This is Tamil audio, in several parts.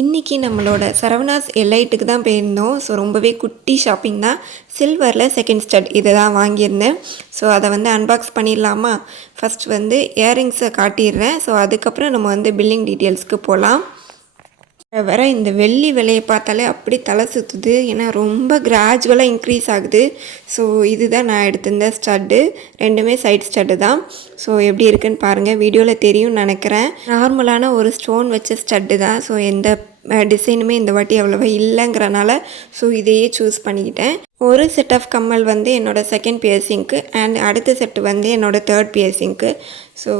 இன்றைக்கி நம்மளோட சரவணாஸ் எலைட்டுக்கு தான் போயிருந்தோம். ஸோ ரொம்பவே குட்டி ஷாப்பிங் தான். சில்வரில் செகண்ட் ஸ்டட் இதை தான் வாங்கியிருந்தேன். ஸோ அதை வந்து அன்பாக்ஸ் பண்ணிடலாமா? ஃபஸ்ட் வந்து இயரிங்ஸை காட்டிடுறேன். ஸோ அதுக்கப்புறம் நம்ம வந்து பில்லிங் டீட்டெயில்ஸ்க்கு போகலாம். வர இந்த வெள்ளி விலையை பார்த்தாலே அப்படி தலை சுற்றுது. ஏன்னா ரொம்ப கிராஜுவலாக இன்க்ரீஸ் ஆகுது. ஸோ இதுதான் நான் எடுத்திருந்த ஸ்டட்டு. ரெண்டுமே சைட் ஸ்டட்டு தான். ஸோ எப்படி இருக்குன்னு பாருங்கள், வீடியோவில் தெரியும்னு நினைக்கிறேன். நார்மலான ஒரு ஸ்டோன் வச்ச ஸ்டட்டு தான். ஸோ எந்த டிசைனுமே இந்த வாட்டி அவ்வளோவா இல்லைங்கிறனால ஸோ இதையே சூஸ் பண்ணிக்கிட்டேன். ஒரு செட் ஆஃப் கம்மல் வந்து என்னோடய செகண்ட் பியர்சிங்க்கு அண்ட் அடுத்த செட்டு வந்து என்னோடய தேர்ட் பியர்சிங்க்கு. ஸோ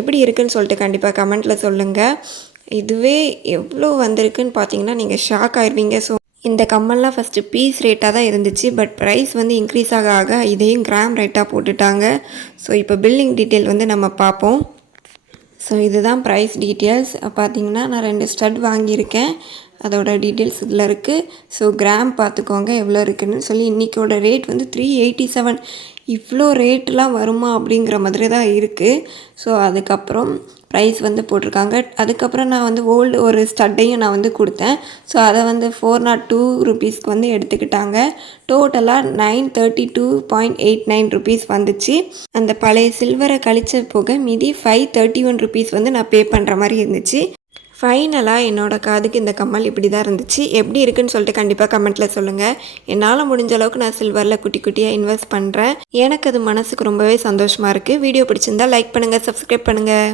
எப்படி இருக்குன்னு சொல்லிட்டு கண்டிப்பாக கமெண்ட்டில் சொல்லுங்கள். இதுவே எவ்வளோ வந்திருக்குன்னு பார்த்தீங்கன்னா நீங்கள் ஷாக் ஆயிடுவீங்க. ஸோ இந்த கம்மல்லாம் ஃபஸ்ட்டு பீஸ் ரேட்டாக தான் இருந்துச்சு. பட் ப்ரைஸ் வந்து இன்க்ரீஸ் ஆக ஆக இதையும் கிராம் ரேட்டாக போட்டுட்டாங்க. ஸோ இப்போ பில்லிங் டீட்டெயில் வந்து நம்ம பார்ப்போம். ஸோ இதுதான் ப்ரைஸ் டீட்டெயில்ஸ். பார்த்தீங்கன்னா நான் 2 ஸ்டட் வாங்கியிருக்கேன். அதோட டீட்டெயில்ஸ் இதில் இருக்குது. ஸோ கிராம் பார்த்துக்கோங்க எவ்வளோ இருக்குதுன்னு சொல்லி. இன்றைக்கோட ரேட் வந்து 387. இவ்வளோ ரேட்டெலாம் வருமா அப்படிங்கிற மாதிரி தான் இருக்குது. ஸோ அதுக்கப்புறம் ப்ரைஸ் வந்து போட்டிருக்காங்க. அதுக்கப்புறம் நான் வந்து ஓல்டு ஒரு ஸ்டட்டையும் நான் வந்து கொடுத்தேன். ஸோ அதை வந்து 402 ருபீஸ்க்கு வந்து எடுத்துக்கிட்டாங்க. டோட்டலாக 932.89 ருபீஸ் வந்துச்சு. அந்த பழைய சில்வரை கழிச்ச போக மீதி 531 ருபீஸ் வந்து நான் பே பண்ணுற மாதிரி இருந்துச்சு. ஃபைனலாக என்னோடய காதுக்கு இந்த கம்மல் இப்படி தான் இருந்துச்சு. எப்படி இருக்குன்னு சொல்லிட்டு கண்டிப்பாக கமெண்ட்டில் சொல்லுங்கள். என்னால் முடிஞ்ச அளவுக்கு நான் சில்வரில் குட்டி குட்டியாக இன்வெஸ்ட் பண்ணுறேன். எனக்கு அது மனசுக்கு ரொம்பவே சந்தோஷமாக இருக்குது. வீடியோ பிடிச்சிருந்தால் லைக் பண்ணுங்கள், சப்ஸ்கிரைப் பண்ணுங்கள்.